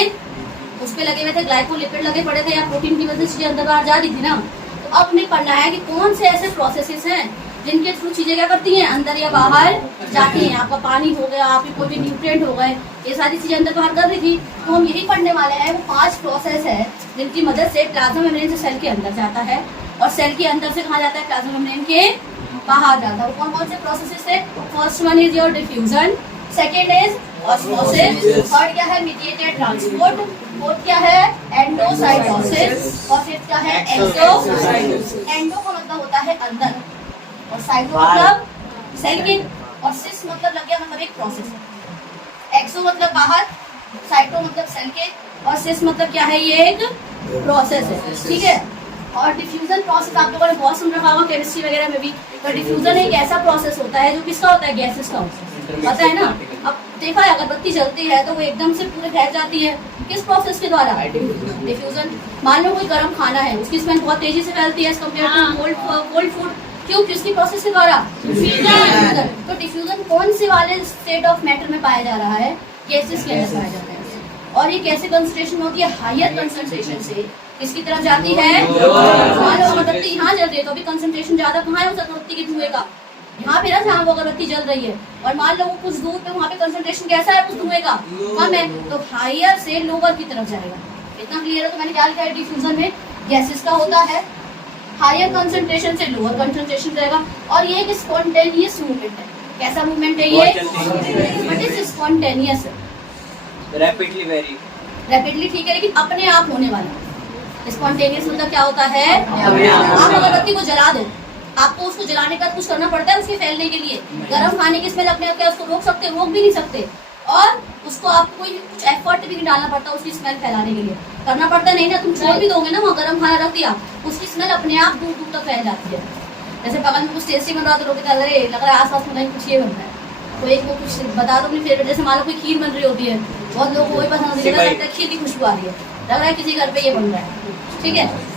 उस पे लगे हुए थे ग्लाइकोलिपिड लगे पड़े थे, या प्रोटीन की वजह से चीजें अंदर बाहर जा रही थी ना। तो अब हमें पढ़ना है कि कौन से ऐसे प्रोसेसेस हैं जिनके थ्रू चीजें क्या करती हैं, अंदर या बाहर जाती हैं। आपका पानी हो गया, आपके कोई भी न्यूट्रिएंट हो गए, ये सारी चीजें अंदर बाहर कर रही थी, तो हम यही पढ़ने वाले हैं। वो 5 प्रोसेस है जिनकी मदद से प्लाज्मा मेम्ब्रेन से सेल के अंदर जाता है, और सेल के अंदर से कहाँ जाता है, प्लाज्मा मेम्ब्रेन के बाहर जाता है। वो कौन कौन से प्रोसेसेस है, first one is your diffusion, second is osmosis, third क्या है मीडिएटेड ट्रांसपोर्ट, फोर्थ क्या है एंडोसाइटोसिस, और फिफ्थ क्या है एक्सो। एंडो का मतलब होता है अंदर, और साइटो मतलब सेल के, और सिस मतलब लग गया मतलब एक प्रोसेस, एक्सो मतलब बाहर, साइटो मतलब सेल के, और सिस मतलब क्या है, ये एक प्रोसेस है, ठीक है। और डिफ्यूजन प्रोसेस आप लोगों ने बहुत सुन रखा होगा केमिस्ट्री वगैरह में भी। तो डिफ्यूजन एक ऐसा प्रोसेस होता है जो किसका होता है, गैसेस का होता है, पता है ना। अब देखा है अगरबत्ती जलती है तो वो एकदम से पूरे फैल जाती है, किस प्रोसेस के द्वारा, डिफ्यूजन। मान लो कोई गर्म खाना है, उसकी स्मेल बहुत तेजी से फैलती है as compare to cold food, क्यों, किसकी प्रोसेस के द्वारा, डिफ्यूजन। तो डिफ्यूजन कौन से वाले स्टेट ऑफ मैटर में पाया जा रहा है, गैसेस के अंदर पाया जाता है। और ये कैसे कंसंट्रेशन होती है, हायर कंसंट्रेशन से किसकी तरफ जाती है, मान लो अगरबत्ती यहाँ जल रही है तो अभी कंसंट्रेशन ज्यादा कहाँ है उस अगरबत्ती के धुएं का, यहाँ पे ना जहाँ वो अगरबत्ती जल रही है, और मान लो वो कुछ दूर पे वहाँ पे कंसंट्रेशन कैसा है उस धुएं का, कम है, तो हायर से लोअर की तरफ जाएगा। इतना क्लियर है। तो मैंने क्या लिखा है, डिफ्यूजन में गैसेस का होता है, हायर कंसंट्रेशन से लोअर कंसंट्रेशन रहेगा, और ये एक स्पॉन्टेनियस मूवमेंट है। कैसा मूवमेंट है ये, but is spontaneous, rapidly very rapidly, ठीक है, लेकिन अपने आप होने वाला। स्पॉन्टेनियस मतलब क्या होता है, आप अगरबत्ती को जला दो, आपको उसको जलाने का कुछ करना पड़ता है उसके फैलने के लिए। गर्म खाने की स्मेल अपने आप क्या उसको रोक सकते, रोक भी नहीं सकते, और उसको आपको कोई कुछ एफर्ट भी नहीं डालना पड़ता उसकी स्मेल फैलाने के लिए, करना पड़ता नहीं ना, तुम छोड़ भी दोगे ना, वहाँ गर्म खाना रख दिया, उसकी स्मेल अपने आप दूर दूर तक फैल जाती है। जैसे बगल में कुछ टेस्टी बन रहा तो लोग लग रहा है आसपास में कहीं कुछ ये बनता है, तो एक वो कुछ बता दो अपनी फेवरेट, जैसे मान लो कोई खीर बन रही होती है, बहुत लोगों को वही पसंद है, खीर की खुशबू आ रही है, लग रहा है किसी घर पे ये बन रहा है, ठीक है।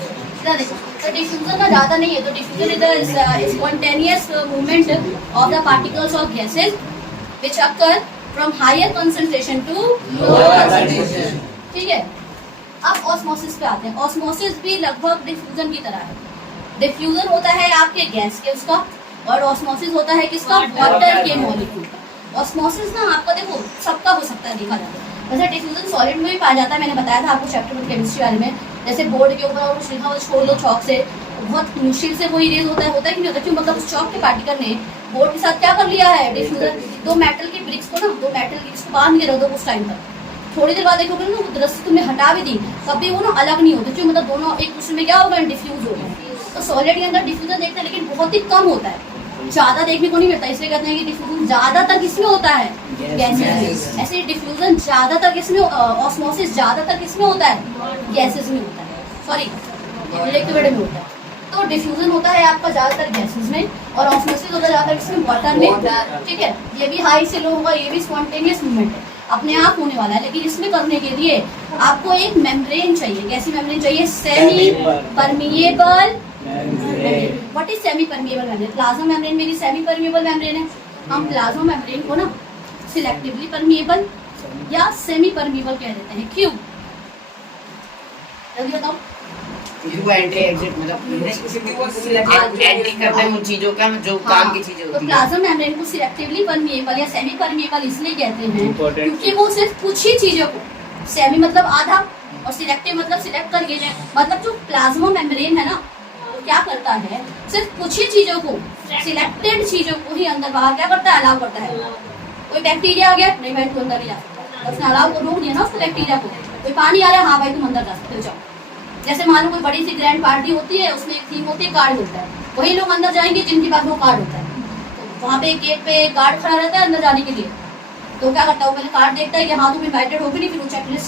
देखो तो डिफ्यूजन का ज्यादा नहीं है, तो diffusion is the spontaneous movement of the particles of gases which occur from higher concentration to lower concentration, ठीक है। अब ऑस्मोसिस पे आते हैं। ऑस्मोसिस भी लगभग डिफ्यूजन की तरह है। डिफ्यूजन होता है आपके गैस के उसका, और ऑस्मोसिस होता है किसका, वाटर के मॉलिक्यूल का। ऑस्मोसिस ना आपका देखो सबका हो सकता है, देखा जाता है। वैसे डिफ्यूजन सॉलिड में भी पाया जाता है, मैंने बताया था आपको चैप्टर में केमिस्ट्री वाले में, जैसे बोर्ड के ऊपर और लिखा हुआ छोड़ दो चौक से, बहुत मुश्किल से वो इरेज होता है कि नहीं होता, क्यों, मतलब उस चौक के पार्टिकल ने बोर्ड के साथ क्या कर लिया है, डिफ्यूजन। दो मेटल के ब्रिक्स को ना, दो मेटल के इसको बांध के रख दो कुछ टाइम तक, थोड़ी देर बाद देखोगे ना रस्सी तुमने हटा भी दी कभी वो ना अलग नहीं होते, क्यों, मतलब दोनों एक दूसरे में क्या होगा, डिफ्यूज हो गए। तो सॉलिड के अंदर डिफ्यूजन देखते हैं लेकिन बहुत ही कम होता है, ज्यादा देखने को नहीं मिलता, इसलिए कहते हैं कि डिफ्यूजन ज्यादातर किसमें होता है, गैसेस में। ऐसे डिफ्यूजन ज्यादातर किसमें, ऑस्मोसिस ज्यादातर किसमें होता है, गैसेस में होता है, सॉरी लिक्विड में होता है। तो डिफ्यूजन होता है आपका ज्यादातर गैसेस में, और ऑस्मोसिस होता है ज्यादातर किसमें, वाटर में, ठीक है। ये भी हाई से लो होगा, ये भी स्पॉन्टेनियस मूवमेंट है, अपने आप होने वाला है। लेकिन इसमें करने के लिए आपको एक मेम्ब्रेन चाहिए। कैसी मेम्ब्रेन चाहिए, semi permeable. What is semi permeable membrane, plasma membrane मेरी सेमी परमिएबल मेम्ब्रेन है। हम प्लाज्मा मेम्ब्रेन को ना सिलेक्टिवली परमिएबल या सेमी परमिएबल कह देते हैं, क्यों, जल्दी बताओ। एंटी एग्जिट मतलब एंटी करते हैं उन चीजों का जो काम की चीजें होती है। तो प्लाज्मा मेम्ब्रेन को सिलेक्टिवली परमिएबल या सेमी परमिएबल इसलिए कहते हैं क्योंकि वो सिर्फ कुछ ही चीजों को, सेमी मतलब आधा और सिलेक्टिव मतलब सिलेक्ट करके जाए, मतलब जो प्लाज्मा मेम्ब्रेन है ना वो क्या करता है, सिर्फ कुछ ही चीजों को, सिलेक्टेड चीजों को ही अंदर बाहर क्या करता है, अलाउ करता है। कोई बैक्टीरिया आ गया, नहीं भाई तू अंदर नहीं जा सकता, उसने अलाउ को रोक दिया ना उस बैक्टीरिया को। कोई पानी आ रहा है, हाँ भाई तुम अंदर जा सकते हो, जाओ। जैसे मान लो कोई बड़ी सी ग्रैंड पार्टी होती है, उसमें एक थीम होती है, कार्ड होता है, वही लोग अंदर जाएंगे जिनके पास वो कार्ड होता है। तो वहाँ पे गेट पे गार्ड खड़ा रहता है अंदर जाने के लिए, तो क्या करता है, वो पहले कार्ड देखता है कि हाँ तुम इन्वाइटेड होगी नहीं, फिर वो चेकलिस्ट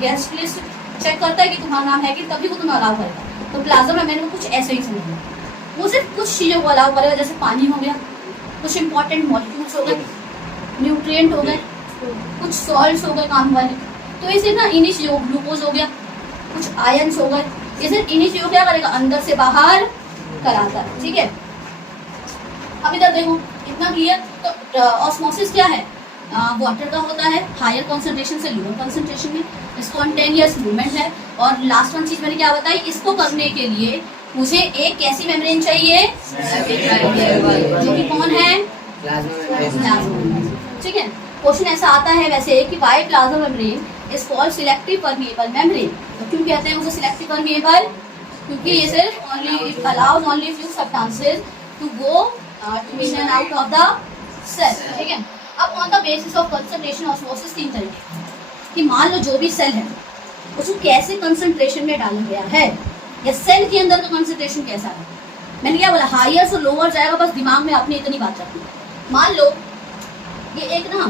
गेस्ट लिस्ट चेक करता है कि तुम्हारा नाम है कि, तभी वो तुम्हें अलाउ करेगा। तो प्लाज्मा में मैंने कुछ ऐसे ही समझा, वो सिर्फ कुछ चीज़ों को अलाउ करेगा, जैसे पानी हो गया, कुछ इंपॉर्टेंट मॉलिक्यूल्स हो गए, न्यूट्रिएंट हो गए, कुछ सॉल्ट्स हो गए काम वाले, तो ये सिर्फ ना इन्हीं चीज़ों, ग्लूकोज हो गया, कुछ आयंस हो गए, ये सिर्फ इन्हीं चीज़ों क्या करेगा, अंदर से बाहर कराता है, ठीक है। अब इधर देखो, इतना क्लियर। तो ऑस्मोसिस क्या है, वाटर का होता है, हायर कंसंट्रेशन से लोअर कंसंट्रेशन में, स्पॉन्टेनियस मूवमेंट है। और लास्ट वन चीज मैंने क्या बताई, इसको करने के लिए मुझे एक कैसी मेम्ब्रेन चाहिए, जो कि कौन है, प्लाज्मा, ठीक है। क्वेश्चन ऐसा आता है वैसे कि why plasma membrane is called selective permeable membrane. तो क्यों कहते हैं उसे सिलेक्टिव परमिएबल, क्योंकि ये सिर्फ only it allows only few substances to go in and out of the cell, ठीक है। अब on the basis of concentration osmosis तीन तरीके कि मान लो जो भी सेल है उसको कैसे कंसंट्रेशन में डाला गया है, या सेल के अंदर का कंसंट्रेशन कैसा है, मैंने क्या बोला, हायर से लोअर जाएगा, बस दिमाग में अपनी इतनी बात रखनी। मान लो ये एक ना,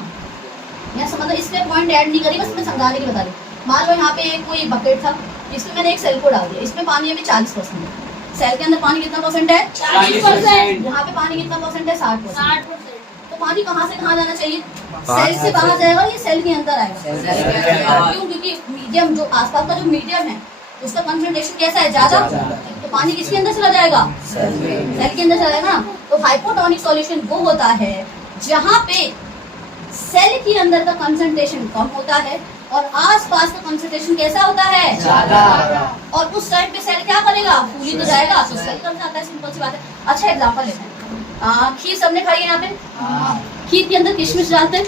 मैं समझ इसमें पॉइंट ऐड नहीं करी, बस मैं समझाने की बता रही हूँ। मान लो यहाँ पे एक कोई बकेट था, इसमें मैंने एक सेल को डाल दिया, इसमें पानी अभी 40% है। सेल के अंदर पानी कितना परसेंट है? 40%। यहाँ पे पानी कितना परसेंट है? 60%। तो पानी कहाँ से कहाँ जाना चाहिए? सेल से बाहर जाएगा, ये सेल के अंदर आएगा। क्यों? क्योंकि मीडियम जो आसपास का जो मीडियम है उसका कंसंट्रेशन कैसा है? ज्यादा। तो पानी किसके अंदर चला जाएगा? सेल के अंदर चला जाएगा ना। तो हाइपोटोनिक सॉल्यूशन वो होता है जहाँ पे सेल के अंदर का कंसंट्रेशन कम होता है और आसपास का कंसंट्रेशन कैसा होता है? ज्यादा। और उस टाइम पे सेल क्या करेगा? फूल ही तो जाएगा, तो सेल कम जाता है। सिंपल सी बात है। अच्छा एग्जांपल लेते हैं, खीर सबने खाई है यहाँ पे? खीर के अंदर किशमिश डालते हैं।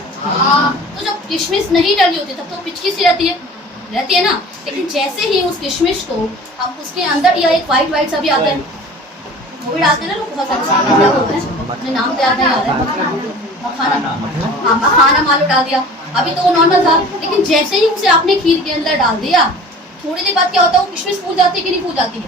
तो जब किशमिश नहीं डाली होती तब तो पिचकी सी रहती है ना। लेकिन जैसे ही उस किशमिश को हम उसके अंदर, या एक व्हाइट सा भी आता है, वो भी डालते हैं ना लोग, बहुत सारे क्या बोलते हैं, मुझे नाम तो याद नहीं आ रहा है, मखाना मान लो डाल दिया। अभी तो वो नॉर्मल था, लेकिन जैसे ही उसे आपने खीर के अंदर डाल दिया, थोड़ी देर बाद क्या होता है? वो किशमिश फूल जाती है कि नहीं फूल जाती है?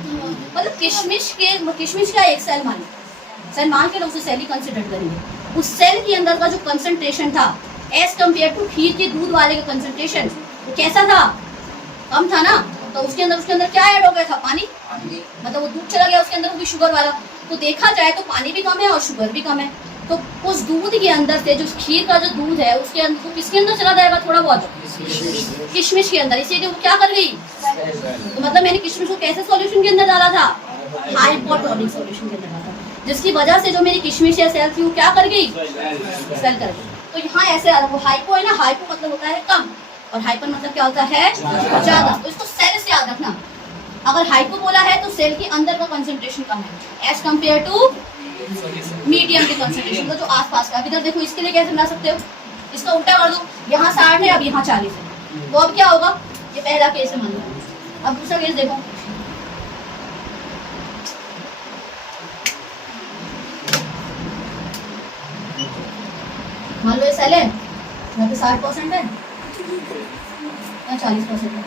मतलब किशमिश का एक सेल मान के लोग उसे सेल ही कंसिडर करेंगे। उस सेल के अंदर का जो कंसंट्रेशन था एज कम्पेयर टू खीर के दूध वाले का कंसंट्रेशन, वो कैसा था? कम था ना। तो उसके अंदर क्या ऐड हो गया था? पानी। मतलब वो दूध चला गया उसके अंदर, वो भी शुगर वाला। तो देखा जाए तो पानी भी कम है और शुगर भी कम है। तो उस दूध के अंदर से, जो खीर का जो दूध है, उसके अंदर, तो किसके अंदर चला जाएगा? थोड़ा बहुत किशमिश के अंदर। इसीलिए वो क्या कर गई? तो मतलब मैंने किशमिश को कैसे सॉल्यूशन के अंदर डाला था? हाइपोटोनिक सॉल्यूशन के अंदर डाला था, जिसकी वजह से जो मेरी किशमिश या सेल थी वो क्या कर गई? सेल कर गई। तो यहाँ ऐसे हाइपो है ना, हाइपो मतलब होता है कम, और हाइपर मतलब क्या होता है? ज्यादा। तो इसको सेल से याद रखना। अगर हाइपो बोला है तो सेल के अंदर का कंसंट्रेशन कम है एज कम्पेयर टू मीडियम के कंसंट्रेशन का जो आसपास का। इधर देखो, इसके लिए कैसे बना सकते हो? इसका उल्टा कर दो, यहाँ 60 है, अब यहाँ 40 है, तो अब क्या होगा? ये पहला केस है मान लो। अब दूसरा केस देखो, मान लो ये सेल है, यहाँ पे 60% है, यहाँ 40% है।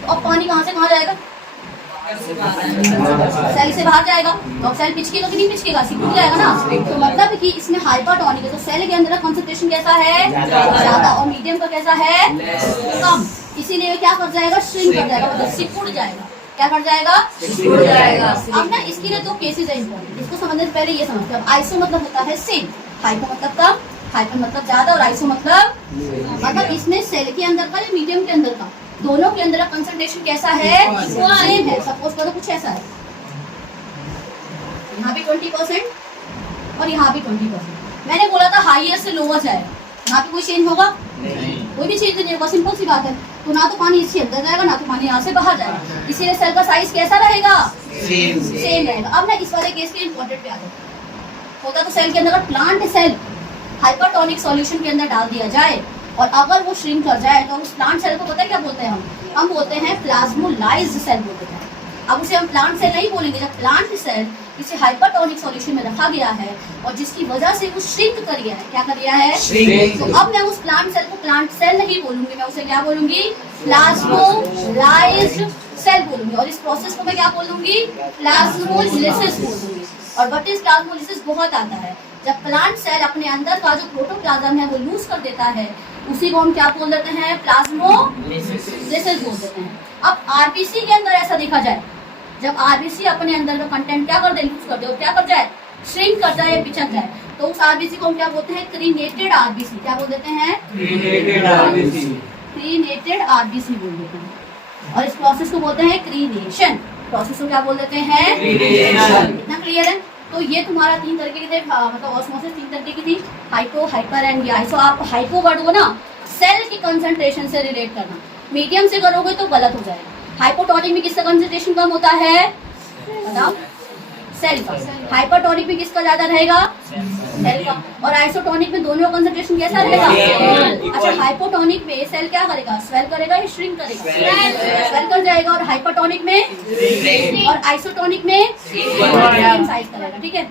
तो अब पानी कहाँ से कहाँ जाएगा? सेल से बाहर जाएगा। तो अब सेल पिचकेगा कि नहीं पिचकेगा? सिकुड़ जाएगा ना। तो मतलब कि इसमें हाइपोटोनिक है, तो सेल के अंदर कंसंट्रेशन कैसा है? ज्यादा। और मीडियम का कैसा है? कम। इसीलिए क्या कर जाएगा? श्रिंक कर जाएगा, मतलब सिकुड़ जाएगा। क्या कर जाएगा? सिकुड़ जाएगा। अब ना इसके लिए दो केसेस है इंपॉर्टेंट, इसको समझने से पहले ये समझते हैं। आइसो मतलब होता है सेम, हाइपो मतलब कम, हाइपर मतलब ज्यादा, और आइसो मतलब इसमें सेल के अंदर का या मीडियम के अंदर का, दोनों के अंदर का कंसंट्रेशन कैसा है? सेम है। सपोज करो कुछ ऐसा है, यहाँ भी 20% और यहाँ भी 20%। मैंने बोला था हाईयर से लोअर जाए, यहाँ पे कोई चेंज होगा? कोई भी चेंज नहीं होगा। सिंपल सी बात है। तो ना तो पानी इसके अंदर जाएगा, ना तो पानी यहाँ से बाहर जाएगा। इसीलिए सेल का साइज कैसा रहेगा? सेम रहेगा। अब ना इस वाले केस के इंपॉर्टेंट पे आ जाओ। होता तो सेल के अंदर प्लांट सेल हाइपरटोनिक सॉल्यूशन के अंदर डाल दिया जाए और अगर वो श्रिंक कर जाए तो उस प्लांट सेल को पता है क्या बोलते हैं? हम बोलते हैं प्लाज्मोलाइज्ड सेल बोलते हैं। अब उसे हम प्लांट सेल नहीं बोलेंगे। जब प्लांट सेल किसी हाइपरटोनिक सॉल्यूशन में रखा गया है और जिसकी वजह से वो श्रिंक कर गया है, क्या कर गया है? तो अब मैं उस प्लांट सेल को प्लांट सेल नहीं बोलूंगी, मैं उसे क्या बोलूंगी? प्लाज्मोलाइज्ड सेल बोलूंगी। और इस प्रोसेस को मैं क्या बोलूंगी? प्लाज्मोलिसिस बोलूंगी। और व्हाट इज प्लाज्मोलिसिस? बहुत आता है। जब प्लांट सेल अपने अंदर का जो प्रोटोप्लाज्म है वो लूज कर देता है, उसी को हम क्या बोल देते हैं? प्लाज्मोलिसिस बोल देते हैं। अब आरबीसी के अंदर ऐसा देखा जाए, जब आरबीसी अपने अंदर का कंटेंट क्या कर दे? लूज कर दे और क्या कर जाए? श्रिंक कर जाए, पिचक जाए, तो उस आरबीसी को हम क्या बोलते हैं? क्रीनेटेड आरबीसी। क्या बोल देते हैं? क्रीनेटेड आरबीसी बोल देते हैं। और इस प्रोसेस को बोलते हैं क्रीनेशन। प्रोसेस को क्या बोल देते हैं? इतना क्लियर है? तो ये तुम्हारा 3 तरीके के थे, मतलब ऑस्मोसिस 3 तरीके की थी, हाइपो, हाइपर एंड आइसो। आप हाइपो वर्ड को ना सेल की कंसंट्रेशन से रिलेट करना, मीडियम से करोगे तो गलत हो जाएगा। हाइपोटोनिक में किसका कंसंट्रेशन कम होता है? बताओ। सेल का। हाइपरटोनिक में किसका ज्यादा रहेगा? सेल का। और आइसोटोनिक में दोनों का कंसंट्रेशन कैसा रहेगा? अच्छा, हाइपोटोनिक में सेल क्या करेगा? स्वेल करेगा या श्रिंक करेगा? स्वेल कर जाएगा। और हाइपरटोनिक में और आइसोटोनिक में सेम साइज करेगा। ठीक है,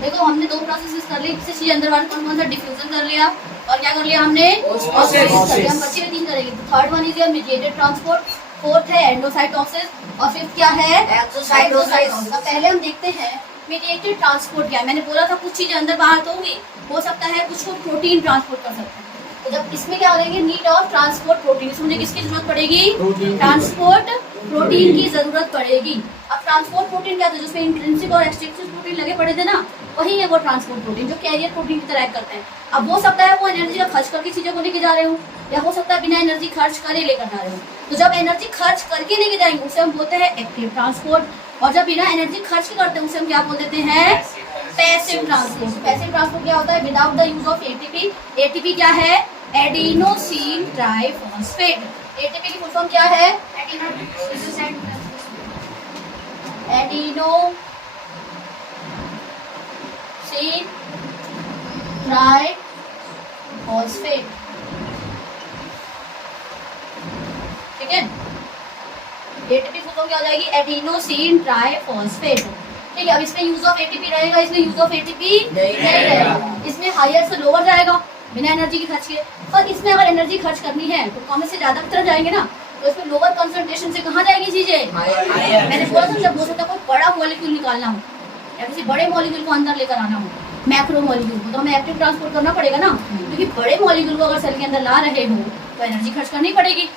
देखो हमने 2 प्रोसेसेस कर ली। इससे अंदर वाला कौन सा? डिफ्यूजन कर लिया और क्या कर लिया हमने? ऑस्मोसिस कर लिया। हम बच्चे 3 करेंगे। Third one is your mediated transport, fourth है एंडोसाइटोसिस और फिफ्थ क्या है एक्सोसाइटोसिस। अब पहले हम देखते हैं मीडिएटेड ट्रांसपोर्ट क्या है। मैंने बोला था कुछ चीजें अंदर बाहर तो होंगी, हो सकता है कुछ को प्रोटीन ट्रांसपोर्ट कर सकते हैं। तो जब इसमें क्या करेंगे, नीड ऑफ ट्रांसपोर्ट प्रोटीन, इसमें मुझे किसकी जरूरत पड़ेगी, ट्रांसपोर्ट प्रोटीन की जरूरत पड़ेगी। अब ट्रांसपोर्ट प्रोटीन क्या था, जिसमें इंट्रिंसिक और एक्सट्रिंसिक प्रोटीन लगे पड़े थे ना, वही है वो ट्रांसपोर्ट प्रोटीन जो कैरियर प्रोटीन की तरह एक्ट करते हैं। अब हो सकता है वो एनर्जी खर्च करके चीजों को लेके जा रहे हो, या हो सकता है बिना एनर्जी खर्च करे लेकर जा रहे हो। तो जब एनर्जी खर्च करके लेके जाएंगे उसे हम बोलते हैं एक्टिव ट्रांसपोर्ट, और जब बिना एनर्जी खर्च करते हैं उसे हम क्या बोल देते हैं, पैसिव ट्रांसपोर्ट। पैसिव ट्रांसपोर्ट क्या होता है, without the use of ATP. ATP क्या है, एडिनोसिन ट्राइफॉस्फेट। एटीपी की फुल फॉर्म क्या है, एडिनोसिन ट्राइफॉस्फेट। ठीक है, एटीपी फुल फॉर्म क्या हो जाएगी, एडिनोसिन ट्राइफॉस्फेट। ठीक है, अब इसमें यूज ऑफ एटीपी रहेगा, इसमें यूज ऑफ एटीपी नहीं रहेगा। इसमें हायर से लोअर जाएगा बिना एनर्जी की खर्च के, पर इसमें अगर एनर्जी खर्च करनी है तो कम से ज्यादा की तरफ जाएंगे ना, तो इसमें लोअर कंसंट्रेशन से कहाँ जाएगी चीजें, मैंने बोला था जब हो सकता है कोई बड़ा मॉलिक्यूल निकालना हो या किसी बड़े मॉलिक्यूल को अंदर लेकर आना हो, मैक्रो मॉलिक्यूल को, तो हमें एक्टिव ट्रांसपोर्ट करना पड़ेगा ना, क्योंकि बड़े मॉलिक्यूल को अगर सेल के अंदर ला रहे हो तो एनर्जी खर्च करनी पड़ेगी।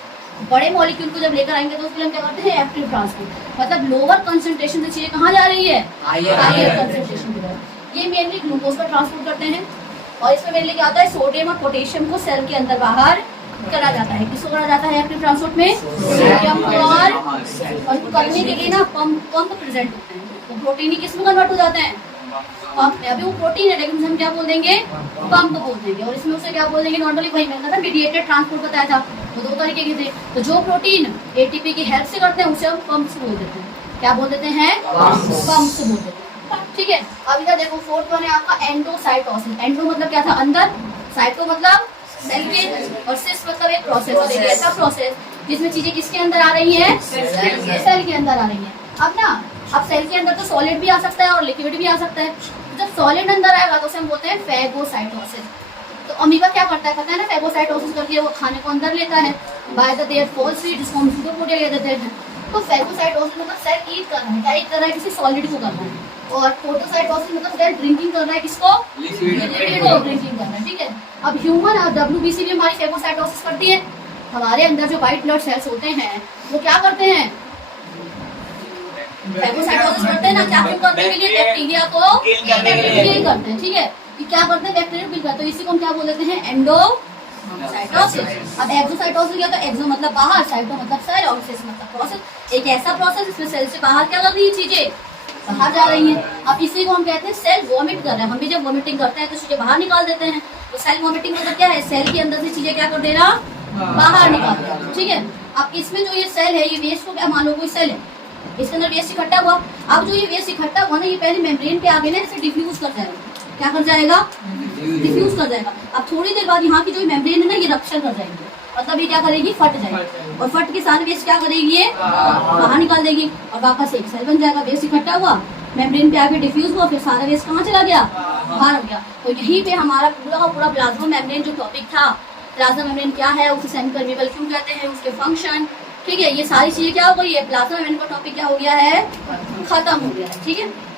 बड़े मॉलिक्यूल को जब लेकर आएंगे तो उसके लिए हम क्या करते हैं, एक्टिव ट्रांसपोर्ट, मतलब लोअर कंसंट्रेशन से चीजें कहाँ जा रही है, हायर कंसंट्रेशन की तरफ। ये मेनली ग्लूकोज का ट्रांसपोर्ट करते हैं, और इसमें मेनली क्या होता है, सोडियम और पोटेशियम को सेल के अंदर बाहर करा जाता है। किसको करा जाता है एक्टिव ट्रांसपोर्ट में, सोडियम को, और करने के लिए ना पंप प्रेजेंट होते हैं, तो प्रोटीन ही किसमें कन्वर्ट हो जाते हैं, पंप में। अभी वो प्रोटीन है लेकिन हम क्या बोल देंगे, पंप बोल देंगे, और इसमें उसे क्या बोल देंगे, नॉर्मली वही मैंने था मीडिएटेड ट्रांसपोर्ट बताया था, तो दो तरीके के थे। तो जो प्रोटीन एटीपी की हेल्प से करते हैं उसे हम पंप्स बोल देते हैं, क्या बोल देते हैं, पंप्स बोल देते हैं। ठीक है, अब इधर देखो फोर्थ वन है आपका एंडोसाइटोसिस। एंडो मतलब क्या था, अंदर, साइटो मतलब सेल के, और सिस मतलब एक प्रोसेस, और एक ऐसा प्रोसेस जिसमें चीजें किसके अंदर आ रही है, सेल के अंदर आ रही है। अब सेल के अंदर तो सॉलिड भी आ सकता है और लिक्विड भी आ सकता है। जब सॉलिड अंदर आएगा तो उसे हम बोलते हैं फैगोसाइटोसिस। तो अमीबा क्या करता है, पता है ना, फैगोसाइटोसिस करके वो खाने को अंदर लेता है by the their false feet, जिसको हम सूडोपोडिया कह देते हैं। तो फैगोसाइटोसिस मतलब सेल ईट कर रहा है, क्या ईट कर रहा है, किसी सॉलिड को कर रहा है, और फोटोसाइटोसिस मतलब सेल ड्रिंकिंग कर रहा है, किसको, लिक्विड को ड्रिंकिंग कर रहा है। ठीक है, अब ह्यूमन और WBC भी हमारी फैगोसाइटोसिस करती है। हमारे अंदर जो व्हाइट ब्लड सेल्स होते हैं वो क्या करते हैं, फैगोसाइटोसिस करते हैं ना, क्या करने के लिए, बैक्टीरिया को किल करते हैं। ठीक है, कि क्या करते हैं, बैक्टीरिया किल करते हैं, इसी को हम क्या बोल देते हैं, एंडोसाइटोसिस। अब एक्सोसाइटोसिस क्या, तो एक्सो मतलब बाहर, साइटो मतलब सेल, और सिस मतलब प्रोसेस, एक ऐसा प्रोसेस जिसमें सेल से बाहर क्या कर रही है, चीजें बाहर जा रही हैं। अब इसी को हम कहते हैं सेल वॉमिट कर रहे हैं। हम भी जब वॉमिटिंग करते हैं तो चीजें बाहर निकाल देते हैं, तो सेल वॉमिटिंग मतलब क्या है, सेल के अंदर से चीजें क्या कर देना, बाहर निकाल देना। ठीक है, अब इसमें जो ये सेल है, ये वेस्ट को क्या, मान लो कोई सेल है, इसके अंदर वेस्ट इकट्ठा हुआ। अब जो ये वेस्ट इकट्ठा हुआ ना, ये पहले मेम्ब्रेन पे आगे ना इसे डिफ्यूज कर जाएगा, क्या कर जाएगा, डिफ्यूज कर जाएगा। अब थोड़ी देर बाद यहाँ की जो मेम्ब्रेन है ना, ये रप्चर कर जाएगी, मतलब ये क्या करेगी, फट जाएगी, और फट के सारे वेस्ट क्या करेगी, ये बाहर निकाल देगी, और वापस एक सेल बन जाएगा। वेस्ट इकट्ठा हुआ, मेम्ब्रेन पे आके डिफ्यूज हुआ, फिर सारा वेस्ट कहाँ चला गया, बाहर हो गया। तो यहीं पे हमारा पूरा का पूरा प्लाज्मा मेम्ब्रेन जो टॉपिक था, प्लाज्मा मेम्ब्रेन क्या है, उसे सेमी परमेबल क्यों कहते हैं, उसके फंक्शन, ठीक है, ये सारी चीजें क्या हो गई है, प्लाज्मा मेम्ब्रेन का टॉपिक क्या हो गया है, खत्म हो गया है। ठीक है।